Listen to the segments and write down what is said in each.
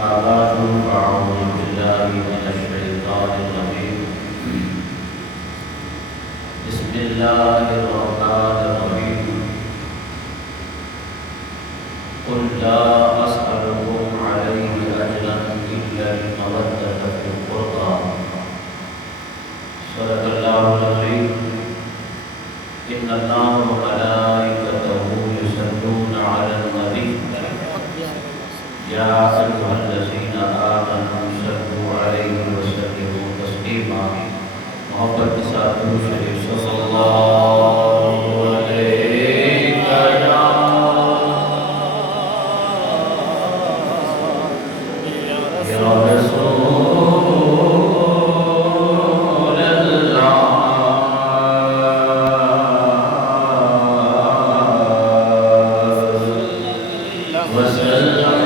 أما بعد فأعوذ بالله من الشيطان الرجيم بسم الله الرحمن الرحيم قل لا أسألكم عليه أجرا إلا المودة في القربى صدق الله العظيم إن الله وملائكته يصلون على النبي يا أيها الذين آمنوا صلوا عليه وسلموا تسليما محبت کے ساتھ درود شریف صلی اللہ علیہ یا رسول اللہ وسلم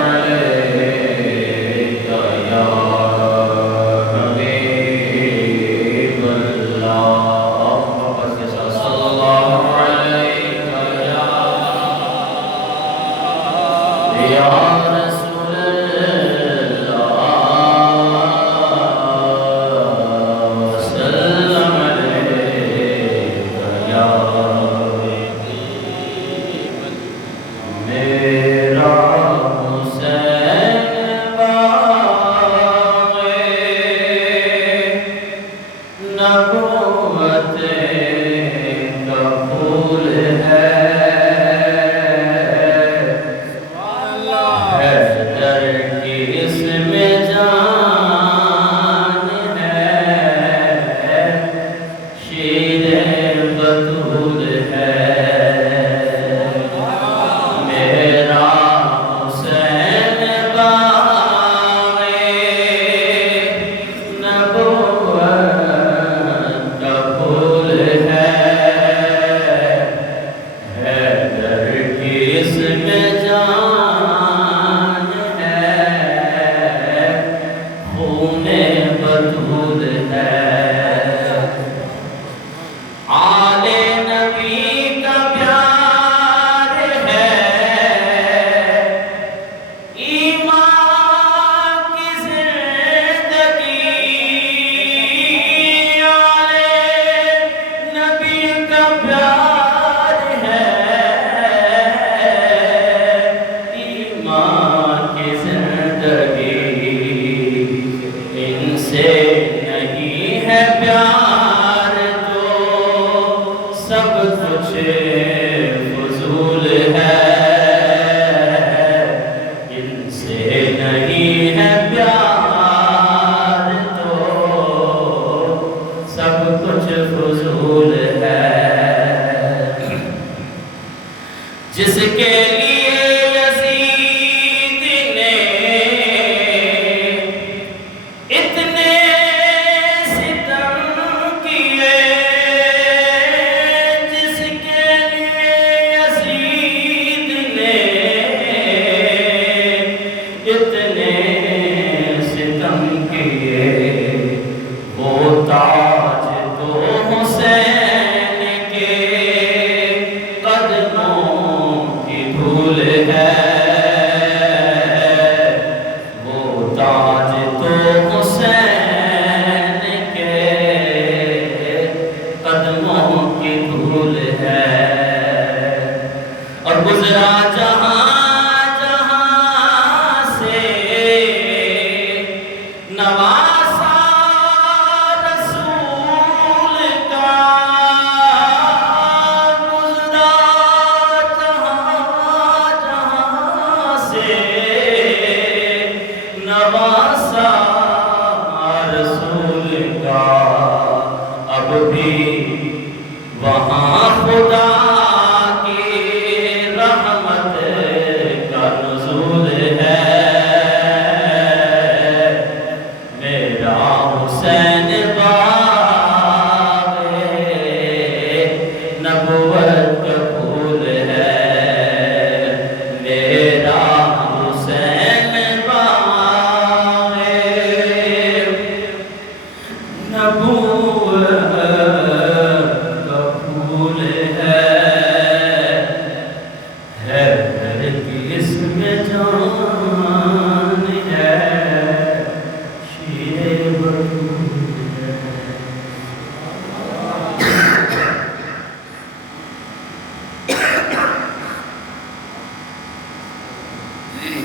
حمد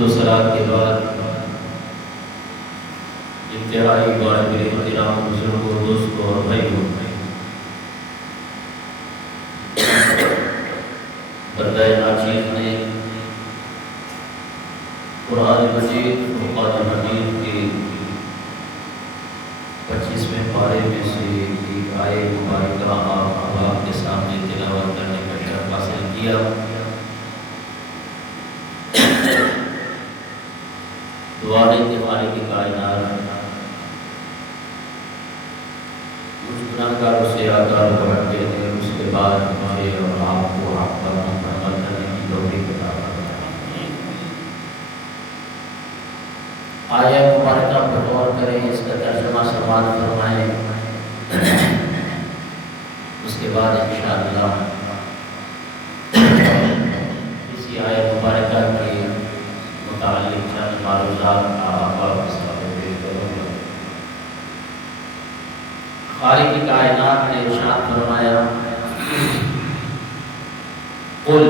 و صلاۃ کے بعد انتہائی بار میرے احترام بزرگوں، دوستوں اور بھائیوں، بندہ ناچیز نے قرآن مجید فرقان حمید کے 25ویں پارے میں سے ایک آیت مبارکہ آپ کے سامنے تلاوت کرنے کا شرف حاصل کیا۔ دعا ہے کہ خالق کائنات مجھ گناہگاروں سے آگاہ رکھ کے دیں، اس کے بعد مجھے اور آپ کو حق پر عمل کرنے کی توفیق عطا فرمائے۔ آیت مبارکہ پر غور کریں، اس کا ترجمہ سماعت فرمائیں، اس کے بعد انشاءاللہ اسی آیت مبارکہ کے متعلق چند معروضات آپ کے سامنے پیش کروں گا۔ خالق کائنات نے ارشاد فرمایا، قل،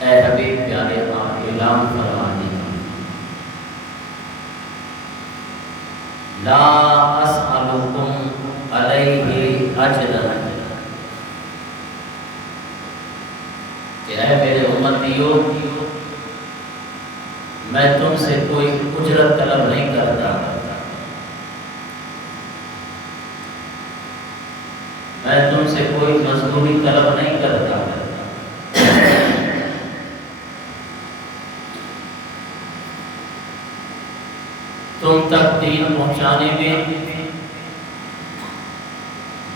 اے حبیب پیارے آپ اعلان فرما دیجیے، لا اسألکم علیہ اجرا، کہ اے میرے امتیوں میں تم سے کوئی اجرت طلب نہیں کرتا، میں تم سے کوئی مزدوری طلب نہیں کرتا، تم تک دین پہنچانے میں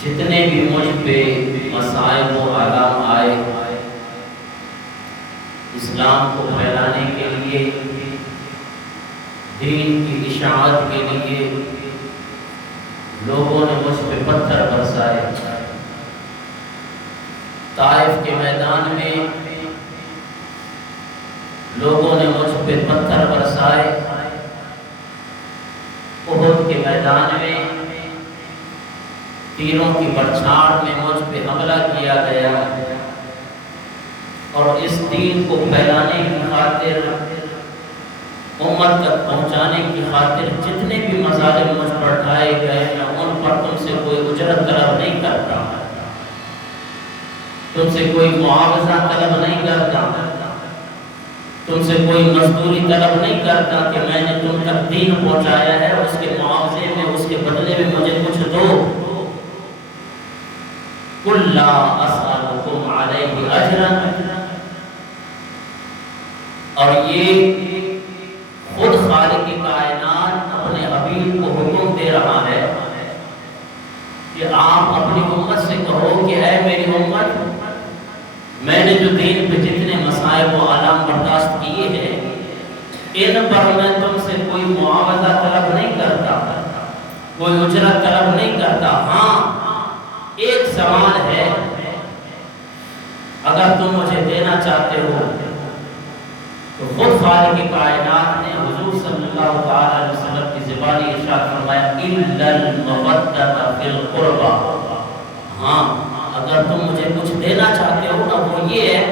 جتنے بھی مجھ پہ مصائب و آلام آئے، اسلام کو پھیلانے کے لیے، دین کی اشاعت کے لیے لوگوں نے مجھ پہ پتھر برسائے، طائف کے میدان میں لوگوں نے مجھ پہ پتھر برسائے، احد کے میدان میں تیروں کی برچھاڑ میں مجھ پہ حملہ کیا گیا، اور اس دین کو پھیلانے کی خاطر، امت تک پہنچانے کی خاطر جتنے بھی مظالم مجھ پر اٹھائے گئے ہیں ان پر تم سے کوئی اجرت طلب نہیں کرتا، تم سے کوئی معاوضہ طلب نہیں کرتا، تم سے کوئی مزدوری طلب نہیں کرتا کہ میں نے تم تک دین پہنچایا ہے، اس کے معاوضے میں، اس کے بدلے میں مجھے کچھ دو۔ قل لا اسألکم علیہ اجرا، اور یہ خود خالق کائنات اپنے حبیب کو حکم دے رہا ہے کہ آپ اپنی امت سے کہو کہ اے میری امت، میں نے جو دین پہ جتنے مصائب و آلام برداشت کیے ہیں ان پر میں تم سے کوئی معاوضہ طلب نہیں کرتا، کوئی اجرت طلب نہیں کرتا۔ ہاں ایک سوال ہے، اگر تم مجھے دینا چاہتے ہو تو خود خالق کائنات نے حضور صلی اللہ علیہ وسلم کی زبانی ارشاد فرمایا، اِلَّا الْمَوَدَّةَ فِي الْقُرْبَى، ہاں اگر تم مجھے کچھ دینا چاہتے ہو نا، وہ یہ ہے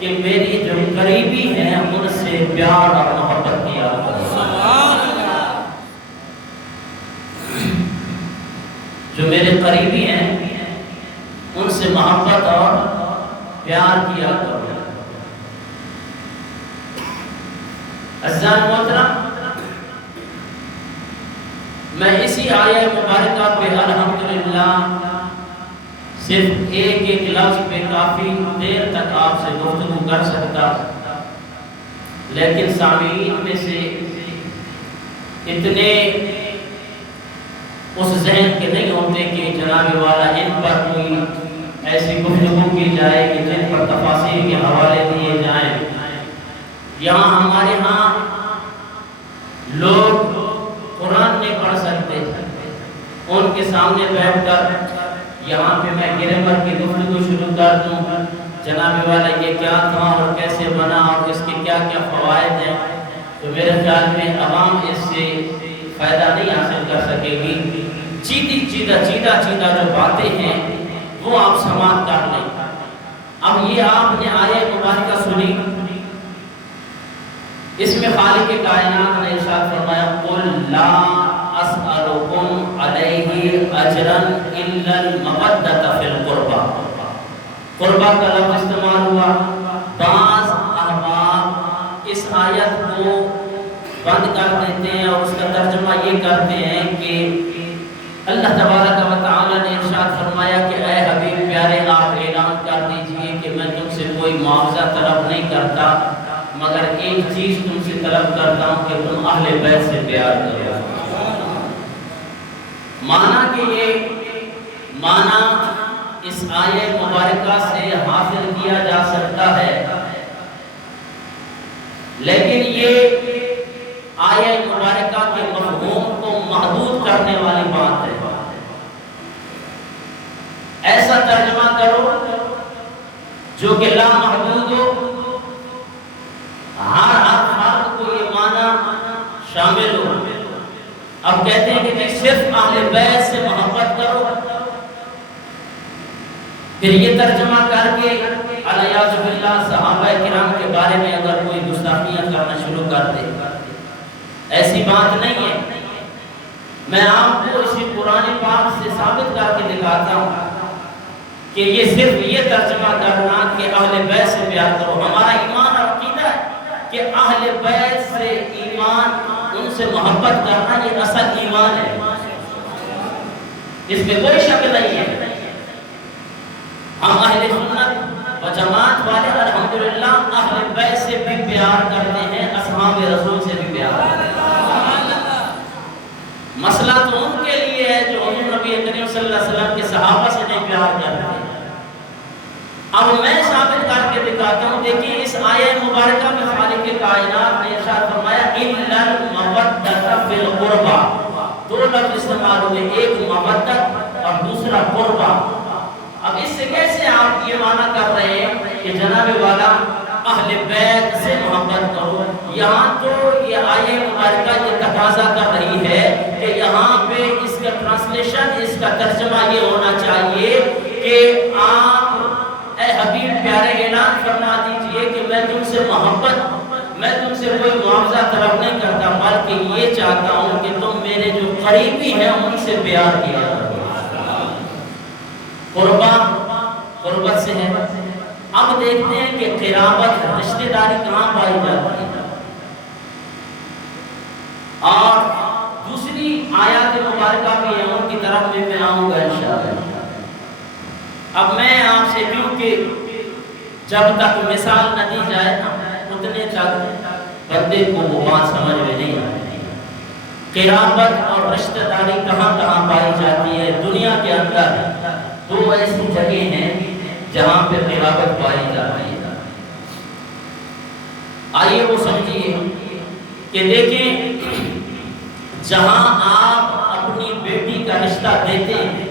کہ میری جو قریبی ہیں ان سے پیار اور محبت کیا کرو، جو میرے قریبی ہیں ان سے محبت اور پیار کیا کرو۔ عزیزان محترم، میں اسی آیہ مبارکہ پہ الحمدللہ صرف ایک ایک لفظ پہ کافی دیر تک آپ سے گفتگو کر سکتا، لیکن سامعین میں سے اتنے اس ذہن کے نہیں ہوتے کہ جناب والا ان پر کوئی ایسی گفتگو کی جائے کہ جن پر تفاصیل کے حوالے دیے جائیں۔ یہاں ہمارے ہاں لوگ قرآن نہیں پڑھ سکتے، ان کے سامنے بیٹھ کر یہاں پہ میں گرامر کی گفتگو شروع کر دوں، جناب والا یہ کیا تھا اور کیسے بنا اور اس کے کیا کیا فوائد ہیں، تو میرے خیال میں عوام اس سے سیدھا جو باتیں ہیں وہ آپ سماعت کر لیں۔ اب یہ آپ نے آیہ مبارکہ سنی، اس میں خالق کائنات نے ارشاد فرمایا قل لا اسألکم علیہ اجرا الا المودۃ فی القربى۔ قربہ کا لفظ استعمال ہوا۔ بعض احباب اس آیت کو بند کر دیتے ہیں اور اس کا ترجمہ یہ کرتے ہیں کہ اللہ تبارک و تعالی نے ارشاد فرمایا کہ اے حبیب پیارے آپ اعلان کر دیجئے کہ میں تم سے کوئی معاوضہ طلب نہیں کرتا، مگر ایک چیز تم سے طلب کرتا ہوں کہ تم اہل بیت سے پیار کرو۔ معنی کہ یہ معنی اس آیہ مبارکہ سے حاصل کیا جا سکتا ہے، لیکن یہ آیہ مبارکہ کے مفہوم کو محدود کرنے والی بات ہے۔ ایسا ترجمہ کرو جو کہ لا محدود ہو، ہر فرد کو یہ معنی شامل ہو۔ اب کہتے ہیں کہ صرف اہل بیت سے محبت کرو، پھر یہ ترجمہ کر کے علیہ باللہ صحابہ کرام کے بارے میں اگر کوئی گستاخیاں کرنا شروع کر دے، ایسی بات نہیں ہے۔ میں آپ کو اسی قرآن پاک سے ثابت کر کے دکھاتا ہوں کہ یہ صرف یہ ترجمہ کرنا کہ اہل بیت سے پیار کرو، ہمارا ایمان اور عقیدہ ہے کہ اہل بیت سے ایمان، ان سے محبت کرنا یہ اصل ایمان ہے، اس میں کوئی شک نہیں ہے۔ ہم اہل سنت و جماعت والے الحمدللہ اہل بیت سے بھی پیار کرتے ہیں، اصحاب رسول سے بھی پیار کرتے ہیں۔ مسئلہ تو ان کے لیے ہے جو حضور نبی کریم صلی اللہ علیہ وسلم کے صحابہ سے نہیں پیار کرتے۔ اب میں ثابت کر کے دکھاتا ہوں، دیکھیں اس آیہ مبارکہ میں خالق کائنات نے ارشاد فرمایا الا المودۃ فی القربى، دو لفظ استعمال ہوئے، ایک مودت اور دوسرا قربہ۔ اب اس سے کیسے آپ یہ معنی کر رہے ہیں کہ جناب والا اہل بیت سے محبت کرو؟ یہاں تو یہ آیہ مبارکہ یہ تقاضا کر رہی ہے کہ یہاں پہ اس کا ٹرانسلیشن، اس کا ترجمہ یہ ہونا چاہیے کہ آپ اے حبیب پیارے اعلان فرما دیجئے کہ میں تم سے محبت، میں تم سے کوئی معاوضہ طلب نہیں کرتا، بلکہ یہ چاہتا ہوں کہ تم میرے جو قریبی ہیں ان سے پیار کیا کرو۔ قربت سے ہے۔ اب دیکھتے ہیں کہ قرابت، رشتہ داری کہاں پائی جاتی ہے، اور دوسری آیات مبارکہ بھی ہے، ان کی طرف میں آؤں گا انشاءاللہ۔ اب میں آپ سے کیونکہ جب تک مثال نہ دی جائے اتنے تک بندے کو وہ بات سمجھ میں نہیں آتی۔ قرابت اور رشتہ داری کہاں کہاں پائی جاتی ہے دنیا کے اندر؟ دو ایسی جگہ ہیں جہاں پہ قرابت پائی جاتی ہے۔ آئیے وہ سمجھیے کہ دیکھیں، جہاں آپ اپنی بیٹی کا رشتہ دیتے ہیں،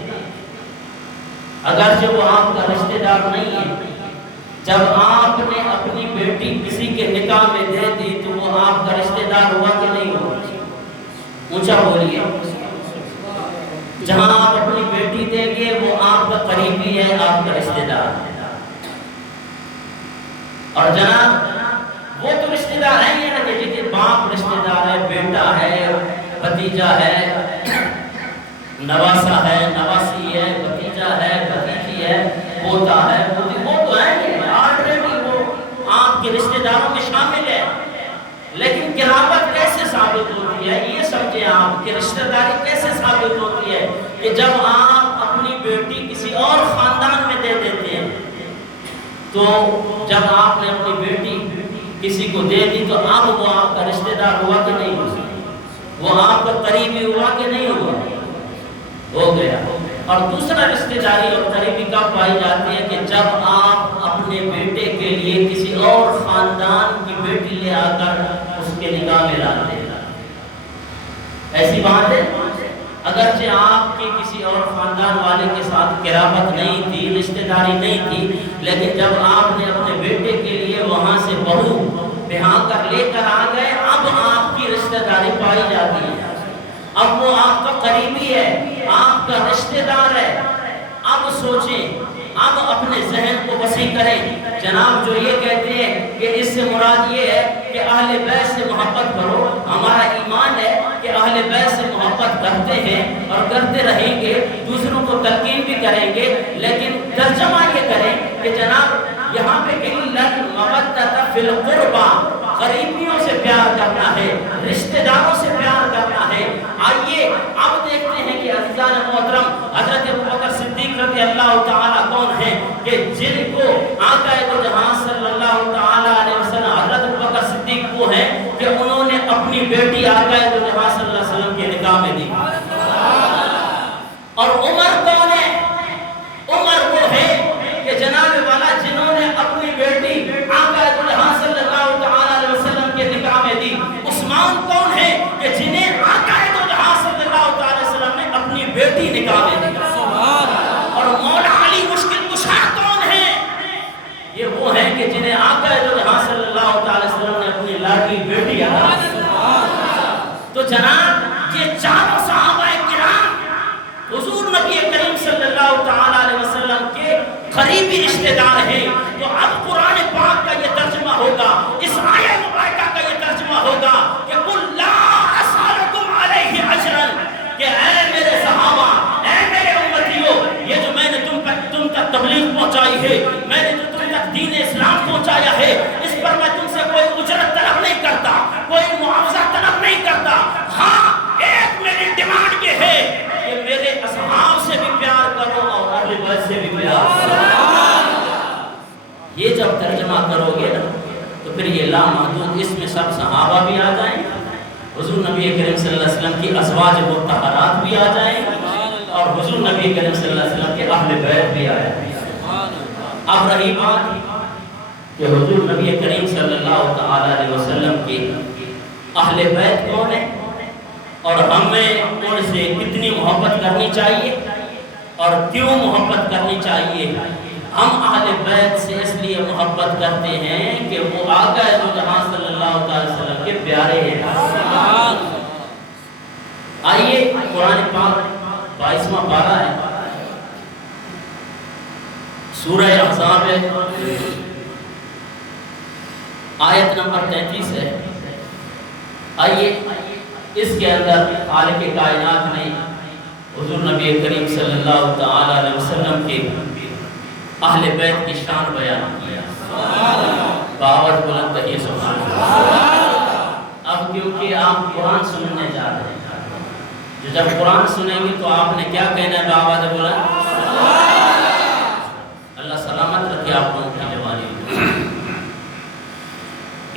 اگرچہ وہ آپ کا رشتہ دار نہیں ہے، جب آپ نے اپنی بیٹی کسی کے نکاح میں دے دی تو وہ آپ کا رشتہ دار ہوا کہ نہیں ہوا؟ اونچا بولیے۔ جہاں آپ اپنی بیٹی دیں گے وہ آپ کا قریبی ہے، آپ کا رشتہ دار ہے۔ اور جناب وہ تو رشتہ دار ہے نا کہ جتنے باپ رشتہ دار ہے، بیٹا ہے، بھتیجا ہے، نواسا ہے، نواسی ہے، بھتیجا ہے، بھتیجی ہے، پوتا ہے، وہ تو ہے، آلریڈی وہ آپ کے رشتہ داروں میں شامل ہے۔ لیکن قرابت کیسے ثابت ہوتی ہے؟ یہ سمجھیں آپ کہ رشتہ داری کیسے ثابت ہوتی ہے کہ جب آپ اپنی بیٹی کسی اور خاندان میں دے دیتے ہیں، تو جب آپ نے اپنی بیٹی کسی کو دے دی تو اب وہ آپ کا رشتہ دار ہوا کہ نہیں ہوا؟ وہ آپ کا قریبی ہوا کہ نہیں ہوا؟ ہو گیا۔ اور دوسرا رشتہ داری اور قریبی کب پائی جاتی ہے کہ جب آپ اپنے بیٹے کے لیے کسی اور خاندان کی بیٹی لے آ کر اس کے نکاح میں لاتے ہیں۔ ایسی بات ہے، اگرچہ آپ کے کسی اور خاندان والے کے ساتھ قرابت نہیں تھی، رشتہ داری نہیں تھی، لیکن جب آپ نے اپنے بیٹے کے لیے وہاں سے بہو بہا کر لے کر آ گئے، اب آپ کی رشتہ داری پائی جاتی ہے۔ اب وہ آپ کا قریبی ہے، آپ کا رشتہ دار ہے۔ اب سوچیں، اب اپنے ذہن کو وسیع کریں۔ جناب جو یہ کہتے ہیں کہ اس سے مراد یہ ہے کہ اہل بیت سے محبت کرو، ہمارا ایمان ہے کہ اہل بیت سے محبت کرتے ہیں اور کرتے رہیں گے، دوسروں کو تلقین بھی کریں گے، لیکن ترجمہ یہ کریں کہ جناب یہاں پہ اِلَّا الْمَوَدَّةَ فِي الْقُرْبَى، قریبیوں سے پیار کرنا ہے، رشتہ داروں سے پیار کرنا ہے۔ آئیے اب دیکھتے ہیں کہ عزیزان محترم حضرت ابوبکر صدیق رضی اللہ تعالیٰ کون ہیں کہ جن کو آقا دو جہاں صلی اللہ تعالیٰ علیہ وسلم، حضرت ابوبکر صدیق وہ ہیں کہ انہوں نے اپنی بیٹی آقا دو جہاں صلی اللہ علیہ وسلم کے نکاح میں دی۔ اور عمر کون ہے؟ عمر وہ ہے کہ جناب والا جنہوں نے اپنی بیٹی آقا دو جہاں صلی اللہ تعالیٰ علیہ وسلم کے نکاح میں دی۔ عثمان کون ہے کہ جنہیں آقا دو جہاں صلی اللہ تعالیٰ علیہ وسلم نے اپنی بیٹی نکاح میں دی۔ اور مولا علی مشکل کشا کون ہے؟ یہ وہ ہیں کہ جنہیں آقا دو جہاں صلی اللہ تعالیٰ علیہ وسلم نے اپنی لاڈلی بیٹی عطا کی۔ تو جناب یہ چاروں صحابہ کرام حضور نبی کریم صلی اللہ تعالیٰ علیہ وسلم کے قریبی رشتہ دار ہیں۔ تو اب قرآن پاک کا یہ ترجمہ ہوگا، اس آیہ مبارکہ کا یہ ترجمہ ہوگا کہ قُلْ لَا أَسْأَلُكُمْ عَلَيْهِ أَجْرًا، کہ اے میرے صحابہ، اے میرے امتیوں، یہ جو میں نے تم تک تبلیغ پہنچائی ہے، میں نے جو تم تک دین اسلام پہنچایا ہے، اس پر میں تم سے کوئی اجرت طلب نہیں کرتا، کوئی معاوضہ طلب نہیں کرتا۔ ہاں ایک میری ڈیمانڈ یہ ہے کہ میرے اصحاب سے بھی پیار کرو اور اہل بیت سے بھی پیار کرو۔ یہ جب ترجمہ کرو گے نا تو پھر یہ لامحدود، اس میں سب صحابہ بھی آ جائیں، حضور نبی کریم صلی اللہ علیہ وسلم کی ازواج مطہرات بھی آ جائیں، اور حضور نبی کریم صلی اللہ علیہ وسلم کے اہل بیت بھی آ جائیں۔ اب رہی بات کہ حضور نبی کریم صلی اللہ تعالیٰ علیہ وسلم کی اہل بیت کون ہے اور ہمیں ان سے کتنی محبت کرنی چاہیے اور کیوں محبت کرنی چاہیے۔ ہم اہل بیت سے اس لیے محبت کرتے ہیں کہ وہ آقا دو جہاں صلی اللہ علیہ وسلم کے پیارے ہیں۔ آئیے قرآن پاک 22واں پارہ ہے، سورہ احزاب ہے، آیت نمبر 33 ہے۔ آئیے اس کے اندر خالق کائنات نے حضور نبی کریم صلی اللہ تعالیٰ علیہ وسلم کے اہل بیت کی شان بیان کیا۔ باوت بلند کہیے سبحان اللہ۔ اب کیونکہ آپ قرآن سننے جا رہے ہیں، جو جب قرآن سنیں گے تو آپ نے کیا کہنا ہے؟ باوت بلند۔ اللہ سلامت رکھے آپ لوگوں کی جوانی۔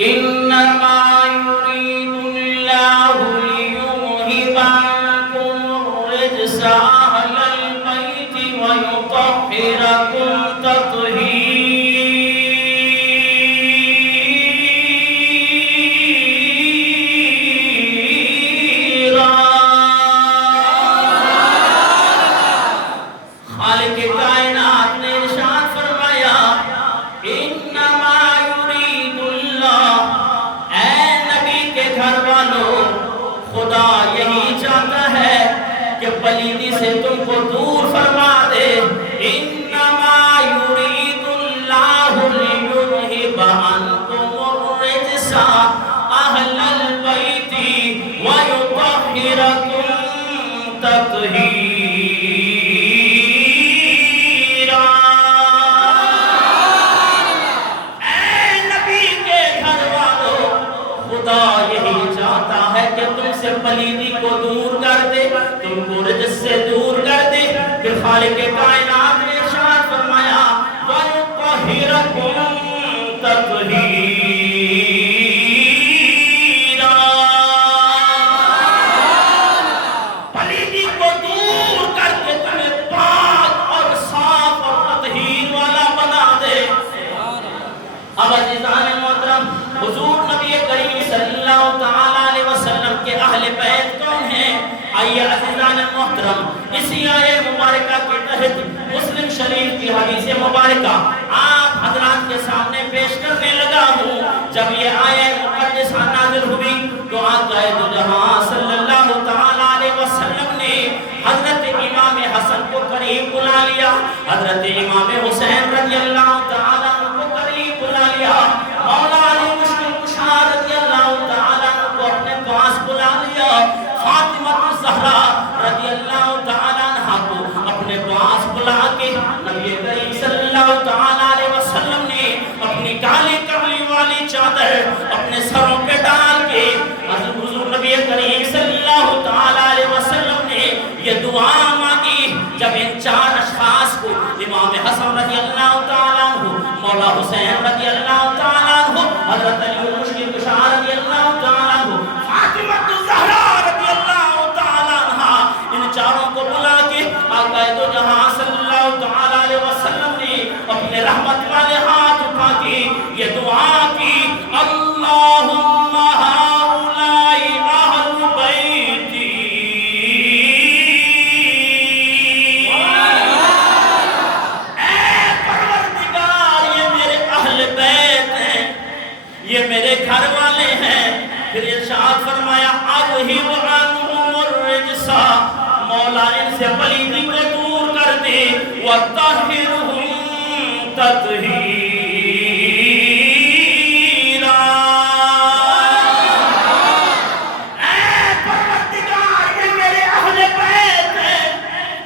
انما یرید اللہ لیذہب عنکم الرجس اہل البیت ویطہرکم تطہیرا۔ خالق کائنات نے ارشاد فرمایا انما یرید اللہ، اے نبی کے گھر والوں، خدا یہی چاہتا ہے کہ پلیدی سے تم کو دور فرما دے۔ انما یرید اللہ لیذہب عنکم الرجس اہل البیت ویطہرکم تطہیرا۔ اے نبی کے گھر والوں، خدا یہی چاہتا ہے کہ تم سے پلیدی کو دور کر دے، تم کو رجس سے دور کر دے۔ پھر خالق کائنات نے ارشاد فرمایا وَيُطَهِّرَكُمْ تَطْهِيرًا۔ پلیدی کو دور کر کے تمہیں پاک اور صاف اور تطہیر والا بنا دے۔ اب عزیزان محترم، حضور نبی کریم صلی اللہ تعالیٰ علیہ وسلم کے اہل بیت کون ہیں؟ آئیے عزیزان محترم، اسی آیہ مبارکہ کے تحت مسلم شریف کی حدیث مبارکہ آپ حضرات کے سامنے پیش کرنے لگا ہوں۔ جب یہ آیہ مقدسہ نازل ہوئی تو آقا دو جہاں صلی اللہ تعالیٰ علیہ حضرت امام حسین رضی اللہ تعالیٰ عنہ کو قریب بلا لیا، مولا علی مشکل کشا رضی اللہ تعالیٰ عنہ کو اپنے پاس بلا لیا، فاطمہ الزہرا رضی اللہ تعالیٰ عنہ کو اپنے پاس بلا کے نبی کریم صلی اللہ تعالیٰ علیہ وسلم نے اپنی کالی کملی والی چادر اپنے سروں پہ ڈال کے حضور نبی کریم صلی اللہ تعالیٰ علیہ وسلم نے یہ دعا مانگی جب ان چار اشخاص کو امام حسن رضی اللہ تعالیٰ عنہ، مولا حسین رضی اللہ تعالیٰ عنہ، حضرت علی مشکل کشا رضی اللہ تعالیٰ عنہ، فاطمہ الزہرا رضی اللہ تعالیٰ عنہ، ان چاروں کو بلا کے آقا دو جہاں صلی اللہ تعالیٰ علیہ وسلم نے اپنے رحمت والے ہاتھ اٹھا کے یہ دعا کی، اللہم ہؤلاء اہل بیتی، اے پروردگار یہ میرے اہل بیت ہیں، یہ میرے گھر والے ہیں۔ پھر ارشاد فرمایا اذھب عنہم الرجس، مولا ان سے پلیدی کو دور کر دے، وطہرہم تطہیرا، اے پروردگار یہ میرے اہل بیت ہیں،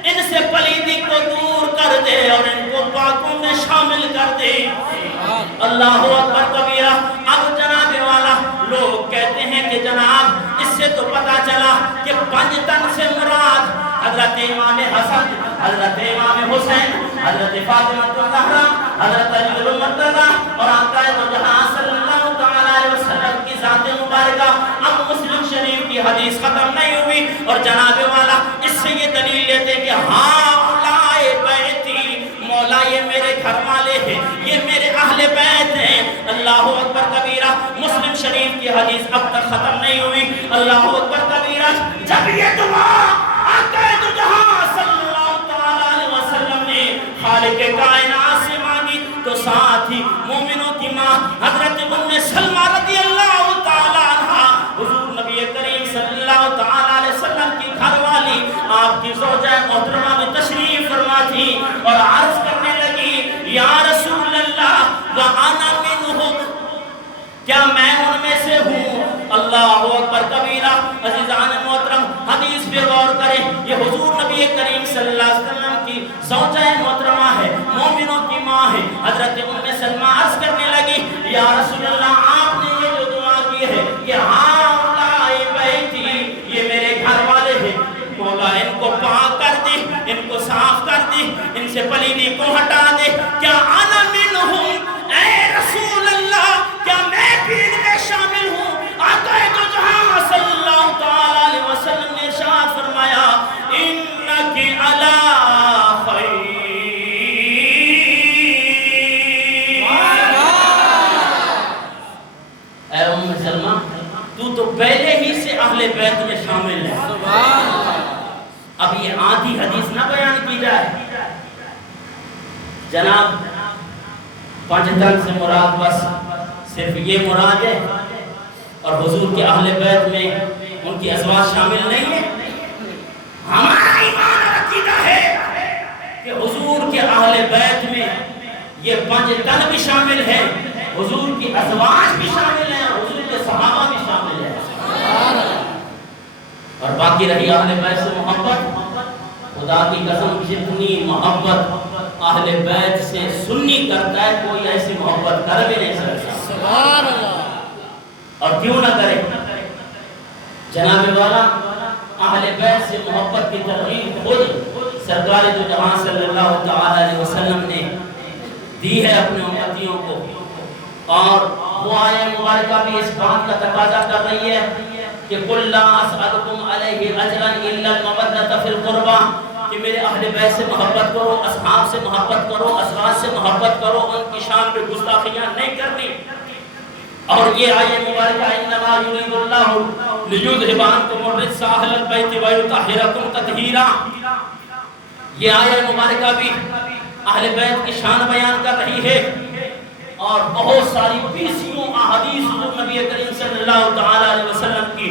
ان سے پلیدی کو دور کر دے اور ان کو پاکوں میں شامل کر دے۔ اللہ اکبر کبیرہ۔ اب جناب والا لوگ کہتے ہیں کہ جناب اس سے تو پتا چلا کہ 5 تن سے مراد حضرت امام حسن، حضرت امام حسین، حضرت فاطمہ الزہرا، حضرت علی المرتضی اور آقا دو جہاں صلی اللہ تعالیٰ علیہ وسلم کی ذات مبارکہ۔ اب مسلم شریف کی حدیث ختم نہیں ہوئی اور جناب والا اس سے یہ دلیل لیتے کہ ہؤلاء بیتی، مولا یہ میرے گھر والے ہیں، یہ میرے اہل بیت ہیں۔ اللہ اکبر کبیرہ۔ مسلم شریف کی حدیث اب تک ختم نہیں ہوئی۔ اللہ اکبر کبیرہ۔ جب یہ دعا آقا دو جہاں صلی اللہ تعالیٰ علیہ وسلم نے خالق کائنات سے مانگی تو ساتھ ہی مومنوں کی ماں حضرت ام سلمہ رضی اللہ تعالیٰ عنہ، حضور نبی کریم صلی اللہ تعالیٰ علیہ وسلم کی گھر والی، آپ کی زوجہ محترمہ بھی تشریف فرما تھی اور عرض کرنے لگی یا رسول اللہ وَأَنَا مِنْهُمْ، کیا میں ان میں سے ہوں؟ اللہ اکبر کبیرہ۔ عزیزان محترم حدیث پہ غور کریں، یہ حضور نبی کریم صلی اللہ علیہ وسلم کی زوجہ محترمہ ہے، مومنوں کی ماں ہے۔ حضرت ام سلمہ عرض کرنے لگی یا رسول اللہ آپ نے یہ جو دعا کی ہے کہ ہؤلاء بیتی، یہ میرے گھر والے ہیں، مولا ان کو پاک کر دے، ان کو صاف کر دے، ان سے پلیدی کو ہٹا دے۔ کیا انا منہم، اے رسول اللہ کیا میں بھی ان میں شامل ہوں؟ آقا دو جہاں صلی اللہ تعالیٰ علیہ وسلم نے ارشاد فرمایا انکی علی خیر، اے ام سلمہ تو پہلے ہی سے اہل بیت میں شامل ہے۔ اب یہ آدھی حدیث نہ بیان کی جائے جناب، 5 تن سے مراد بس صرف یہ مراد ہے اور حضور کے اہل بیت میں ان کی ازواج شامل نہیں ہے۔ ہمارا ایمان اور عقیدہ ہے کہ حضور کے اہل بیت میں یہ 5 تن بھی شامل ہیں، حضور کی ازواج بھی شامل ہیں اور حضور کے صحابہ بھی شامل ہیں۔ اور باقی رہی اہل بیت سے محبت، خدا کی قسم جتنی محبت اہل بیت سے سنی کرتا ہے کوئی ایسی محبت کر بھی نہیں سکتا۔ سبحان اللہ۔ اور کیوں نہ کرے جناب والا، اہل بیت سے محبت کی ترغیب خود سرکار دو جہاں صلی اللہ تعالی علیہ وسلم نے دی ہے اپنے امتیوں کو، اور وہ آیہ مبارکہ بھی اس بات کا تقاضا کر رہی ہے کہ قُلْ لَا أَسْأَلُكُمْ عَلَيْهِ أَجْرًا إِلَّا الْمَوَدَّةَ فِي الْقُرْبَى، کہ میرے اہل بیت سے محبت کرو، اصحاب سے محبت کرو، ازواج سے محبت کرو، ان کی شان پہ گستاخیاں نہیں کرنی۔ اور یہ آیہ مبارکہ انما یرید اللہ لیذھب عنکم الرجس اہل البیت ویطہرکم تطہیرا، یہ آیہ مبارکہ بھی اہل بیت کی شان بیان کر رہی ہے، اور بہت ساری بیسیوں احادیث حضور نبی کریم صلی اللہ تعالی علیہ وسلم کی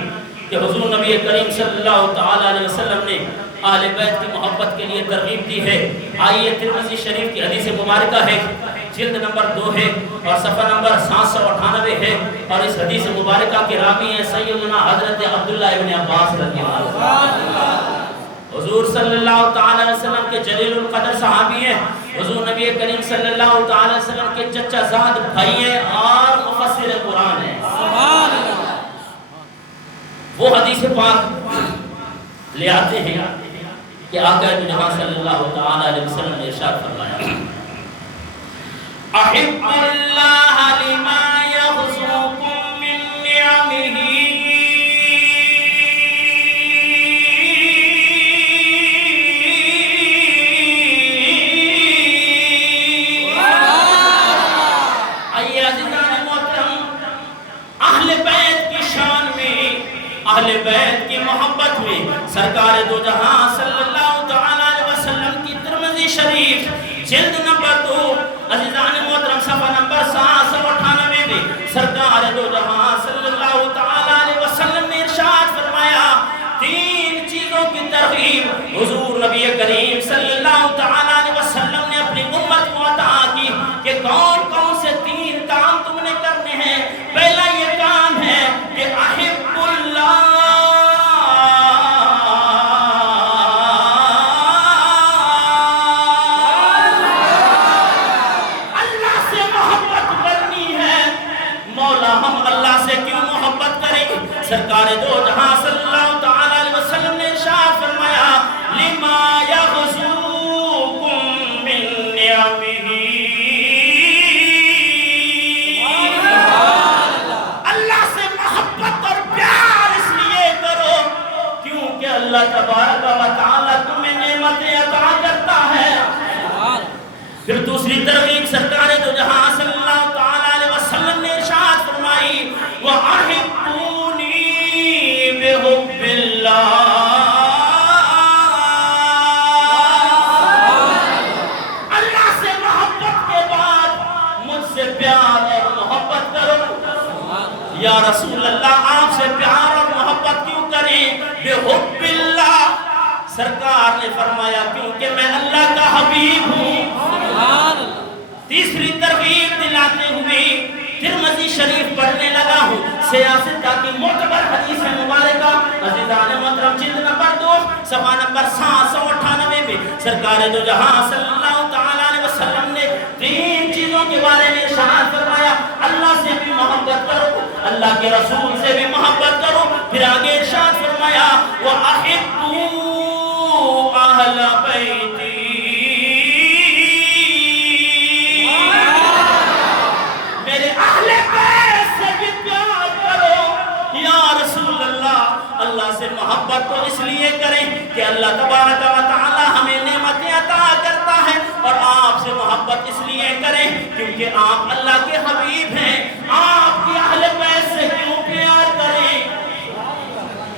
کہ حضور نبی کریم صلی اللہ تعالی علیہ وسلم نے اہل بیت کی محبت کے لیے ترغیب دی ہے۔ آئیے ترمذی شریف کی حدیث مبارکہ ہے، جلد نمبر 2 ہے اور صفحہ نمبر 798 ہے، اور اس حدیث مبارکہ کے راوی ہیں سیدنا حضرت عبداللہ ابن عباس رضی اللہ عنہ۔ حضور صلی اللہ تعالی علیہ وسلم کے جلیل القدر صحابی ہیں، حضور نبی کریم صلی اللہ تعالی علیہ وسلم کے چچا زاد بھائی ہیں اور مفسر قرآن ہیں۔ سبحان اللہ۔ وہ حدیث پاک لے آتے ہیں کہ آقا جہاں صلی اللہ تعالی علیہ وسلم نے ارشاد فرمایا، احب اللہ لما یغزوکم من نعمہ اہل بیت کی محبت میں سرکار دو جہاں صلی اللہ تعالی علیہ وسلم کی ترمذی شریف جلد نمبر 2 عزیزان محترم صفحہ نمبر 798 میں سرکار دو جہاں صلی اللہ تعالی علیہ وسلم نے ارشاد فرمایا، 3 چیزوں کی ترغیب حضور نبی کریم صلی اللہ تعالی علیہ وسلم نے اپنی امت کو عطا کی کہ کون کون سے 3 کام تم نے کرنے ہیں۔ پہلا یہ کام ہے کہ احب اللہ، اللہ سے محبت کرنی ہے۔ مولا ہم اللہ سے کیوں محبت کریں؟ سرکار دو جہاں صلی اللہ تعالی علیہ وسلم نے ارشاد فرمایا، لما یغزوکم من نعمہ، اللہ تبارک و تعالی تمہیں نعمتیں عطا کرتا ہے۔ پھر دوسری ترغیب سرکار دو جہاں صلی اللہ تعالی علیہ وسلم نے ارشاد فرمائی، وَأَحِبُّونِي بِحُبِّ اللَّهِ، اللہ سے محبت کے بعد مجھ سے پیار اور محبت کرو۔ یا رسول اللہ آپ سے پیار اور محبت کیوں کریں؟ بحب اللہ، سرکار نے فرمایا کیونکہ میں اللہ کا حبیب ہوں۔ تیسری ترغیب دلاتے ہوئے ترمذی شریف پڑھنے لگا ہوں، سیاستہ کی معتبر حدیث مبارکہ عزیزان محترم جلد نمبر 2 صفحہ نمبر 798 میں سرکار دو جہاں صلی اللہ تعالی علیہ وسلم نے 3 چیزوں کے بارے میں ارشاد فرمایا، اللہ سے بھی محبت کرو، اللہ کے رسول سے بھی محبت کرو۔ پھر آگے ارشاد فرمایا، وَأَحِبُّوا أَهْلَ بَيْتِي، میرے اہل بیت سے بھی پیار کرو۔ یا رسول اللہ، اللہ سے محبت تو اس لیے کریں کہ اللہ تبارک و تعالی ہمیں نعمتیں عطا کرتا ہے، اور آپ سے محبت اس لیے کریں کیونکہ آپ اللہ کے حبیب ہیں۔ آپ کی اہل بیت سے کیوں پیار کریں؟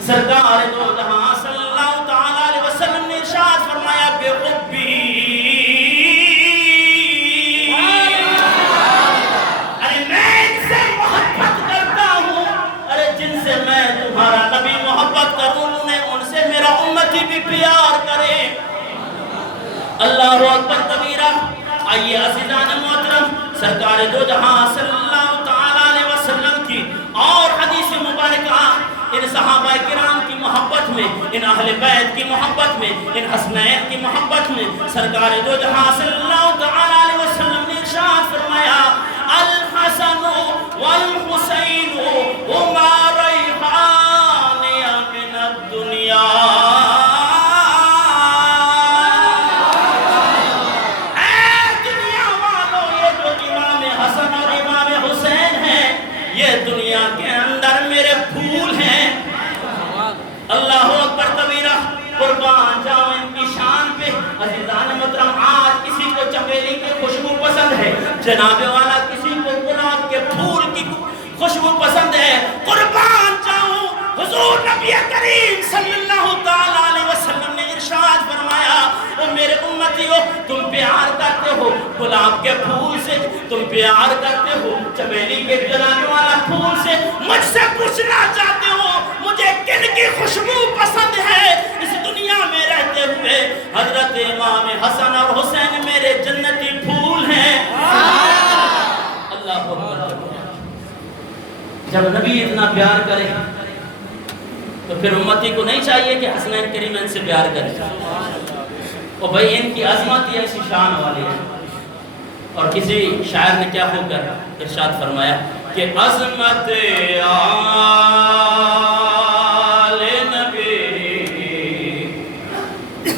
سرکار دو جہاں صلی اللہ تعالی علیہ وسلم نے ارشاد فرمایا، بحبی، ارے میں ان سے محبت کرتا ہوں، ارے جن سے میں تمہارا نبی محبت کروں ان سے میرا امتی بھی پیار کرے۔ اللہ اکبر کبیرہ۔ آئیے عزیزان محترم سرکار دو جہاں صلی اللہ تعالی علیہ وسلم کی اور حدیث مبارکہ ان صحابہ کرام کی محبت میں، ان اہل بیت کی محبت میں، ان حسنین کی محبت میں سرکار دو جہاں صلی اللہ تعالی علیہ وسلم نے ارشاد فرمایا، الحسن والحسین ہما ریحان من الدنیا، اے دنیا والوں، یہ جو امام حسن اور امام حسین ہیں یہ دنیا کے اندر میرے پھول ہیں۔ اللہ اکبر کبیرہ۔ قربان جاؤں ان کی شان پہ۔ عزیزان محترم، آج کسی کو چمیلی کی خوشبو پسند ہے، جناب والا کسی کو گلاب کے پھول کی خوشبو پسند ہے۔ قربان جاؤں حضور نبی کریم صلی اللہ تعالی علیہ وسلم نے ارشاد فرمایا، او میرے امتیوں، تم پیار کرتے ہو گلاب کے پھول سے، تم پیار کرتے ہو چمیلی کے جناب والا پھول سے، مجھ سے پوچھنا چاہتے ہو مجھے کن کی خوشبو پسند ہے؟ اس دنیا میں رہتے نبی اتنا پیار کرے تو پھر امتی کو نہیں چاہیے کہ حسنین کریمین سے پیار کرے؟ اور بھئی ان کی عظمت یہ ایسی شان والی ہے. اور کسی شاعر نے کیا ہو کر ارشاد فرمایا کہ عظمت آل نبی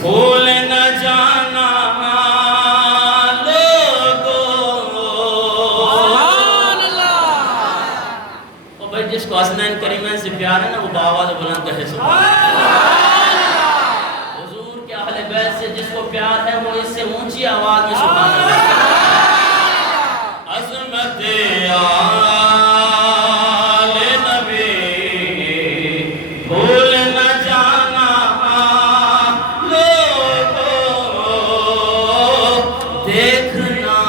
بھول نہ جانا جس کو حسنین کریمین سے پیار ہے نا وہ بآواز بلند کہے سبحان اللہ. حضور کے اہل بیت سے جس کو پیار ہے وہ اس سے اونچی آواز میں سبحان اللہ. عظمت آل نبی بھول نہ جانا لوگوں، دیکھنا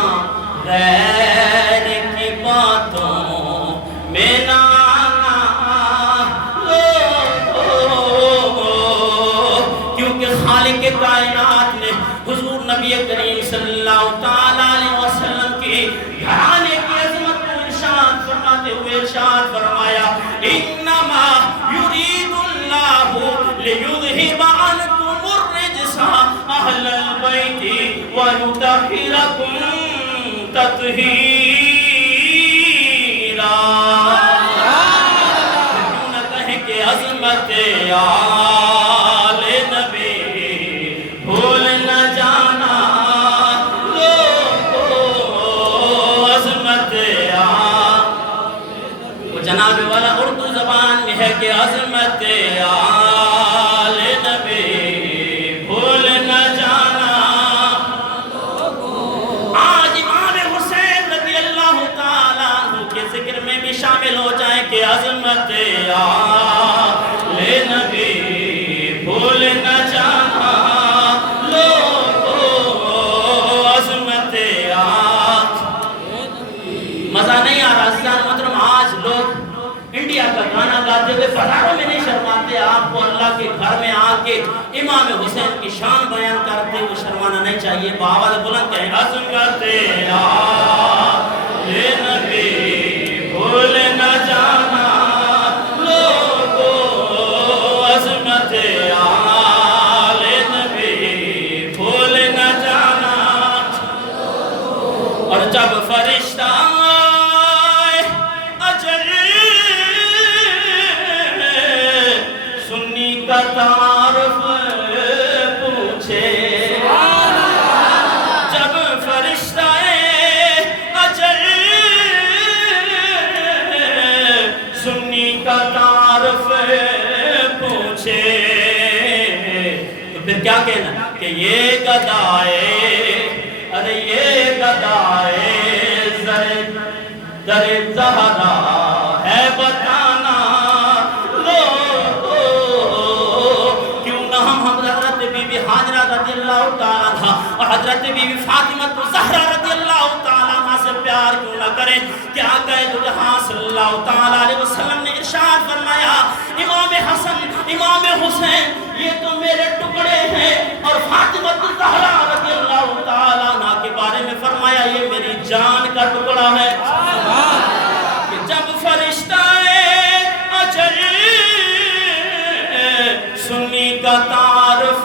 غیر کی باتوں میں نہ خالق کائنات نے حضور نبی کریم صلی اللہ تعالیٰ علیہ وسلم کی گھرانے کی عظمت کو ارشاد فرماتے ہوئے ارشاد فرمایا انما یرید اللہ لیذہب عنکم الرجس اہل البیت ویطہرکم تطہیرا. کیوں نہ کہیں کہ عظمت آل نبی بھول نہ جانا لوگوں، عظمت وہ جناب والا اردو زبان میں ہے کہ عظمت آل نبی بھول نہ جانا لوگوں. آج امام حسین رضی اللہ تعالیٰ عنہ کے ذکر میں بھی شامل ہو جائیں کہ عظمت آل نبی بھول نہ جانا لوگوں، عظمت مزہ نہیں آ رہا عزیزان محترم. آج لوگ انڈیا کا گانا گاتے ہوئے بازاروں میں نہیں شرماتے. آپ کو اللہ کے گھر میں آ کے امام حسین کی شان بیان کرتے ہوئے شرمانا نہیں چاہیے. بآواز بلند کہیں عظمت آل نبی بھول نہ جانا لوگوں، عظمت آل نبی بھول نہ جانا. اور جب فرشتہ اجل سنی کا تعارف پوچھے، جب فرشتہ اجل سنی کا تعارف پوچھے تو پھر کیا کہنا کہ یہ گدائے، ارے یہ گدائے در زہرا ہے بتانا لوگوں. کیوں نہ ہم حضرت بی بی حاجرہ رضی اللہ تعالیٰ عنہ اور حضرت بی بی فاطمہ الزہرا رضی اللہ تعالیٰ عنہ سے پیار کیوں نہ کریں کہ آقا دو جہاں صلی اللہ تعالیٰ علیہ وسلم نے ارشاد فرمایا امام حسن امام حسین یہ تو میرے ٹکڑے ہیں، اور فاطمہ الزہرا رضی اللہ تعالیٰ عنہ کے بارے میں فرمایا یہ میری جان کا ٹکڑا ہے. کہ جب فرشتہ اجل سنی کا تعارف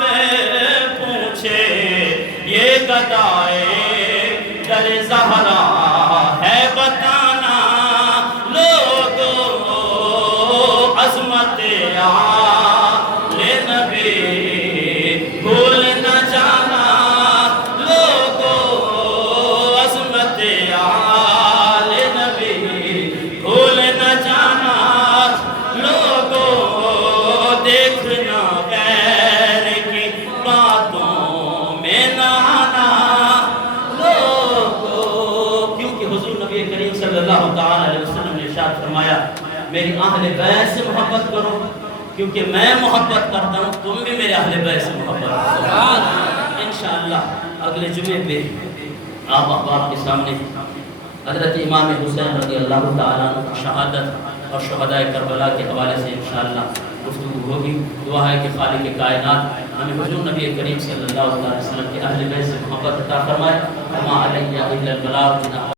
پوچھے، یہ گدائے در زہرا ہے بتانا لوگوں، عظمت آل نبی بھول نہ جانا لوگوں، عظمت آل نبی بھول نہ جانا لوگوں، دیکھنا غیر کی باتوں میں نہ آنا لوگوں. کیونکہ حضور نبی کریم صلی اللہ علیہ وسلم نے ارشاد فرمایا میری اہل بیت سے محبت کرو، کیونکہ میں محبت کرتا ہوں تم بھی میرے اہل بیت سے محبت کرو. انشاءاللہ اگلے جمعے پہ آپ احباب کے سامنے حضرت امام حسین رضی اللہ تعالیٰ عنہ کی شہادت اور شہدائے کربلا کے حوالے سے انشاءاللہ گفتگو ہوگی. دعا ہے کہ خالق کائنات ہمیں حضور نبی کریم صلی اللہ علیہ وسلم کے اہل بیت سے محبت عطا فرمائے. وما علیہ الا البلاغ.